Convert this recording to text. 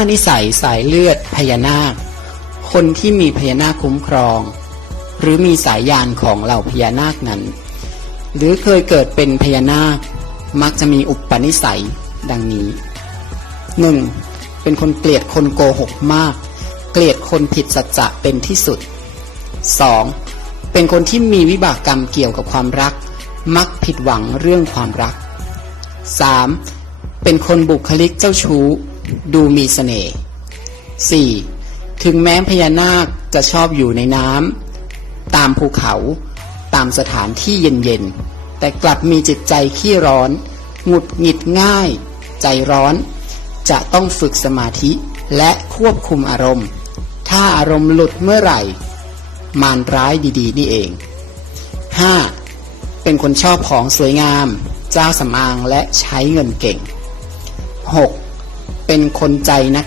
านิสัยสายเลือดพญานาค คนที่มีพญานาคคุ้มครอง หรือมีสายยานของเหล่าพญานาคนั้น หรือเคยเกิดเป็นพญานาค มักจะมีอุปนิสัยดังนี้ 1. เป็นคนเกลียดคนโกหกมาก เกลียดคนผิดสัจจะเป็นที่สุด 2. เป็นคนที่มีวิบากกรรมเกี่ยวกับความรัก มักผิดหวังเรื่องความรัก 3. เป็นคนบุคลิกเจ้าชู้ ดูมีเสน่ห์ 4. ถึงแม้พญานาคจะชอบอยู่ในน้ำตามภูเขาตามสถานที่เย็นๆ แต่กลับมีจิตใจขี้ร้อนหงุดหงิดง่าย ใจร้อน จะต้องฝึกสมาธิและควบคุมอารมณ์ ถ้าอารมณ์หลุดเมื่อไหร่ มารร้ายดีๆ นี่เอง 5. เป็นคนชอบของสวยงาม เจ้าสำอางและใช้เงินเก่ง 6. เป็นคนใจนัก